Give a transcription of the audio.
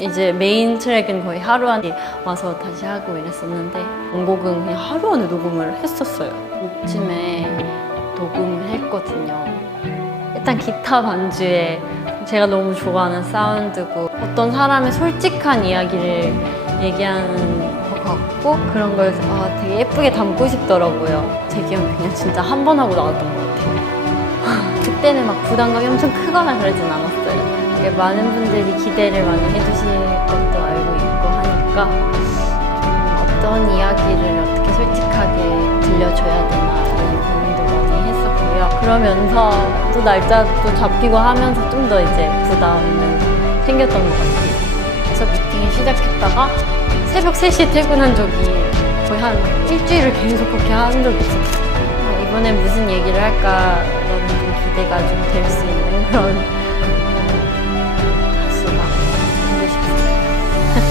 이제 메인 트랙은 거의 하루 안에 와서 다시 하고 이랬었는데 원곡은 그냥 하루 안에 녹음을 했었어요. 이쯤에 녹음을 했거든요. 일단 기타 반주에 제가 너무 좋아하는 사운드고 어떤 사람의 솔직한 이야기를 얘기하는 것 같고 그런 걸 되게 예쁘게 담고 싶더라고요. 제 기억은 그냥 진짜 한 번 하고 나왔던 것 같아요. 그때는 막 부담감이 엄청 크거나 그러진 않았어요. 되게 많은 분들이 기대를 많이 해주실 것도 알고 있고 하니까 어떤 이야기를 어떻게 솔직하게 들려줘야 되나라는 고민도 많이 했었고요. 그러면서 또 날짜도 잡히고 하면서 좀 더 이제 부담은 생겼던 것 같아요. 그래서 미팅을 시작했다가 새벽 3시에 퇴근한 적이 거의 한 일주일을 계속 그렇게 한 적이 있었어요. 이번엔 무슨 얘기를 할까라는 좀 기대가 좀 될 수 있는 그런 가수가 되고 싶어요.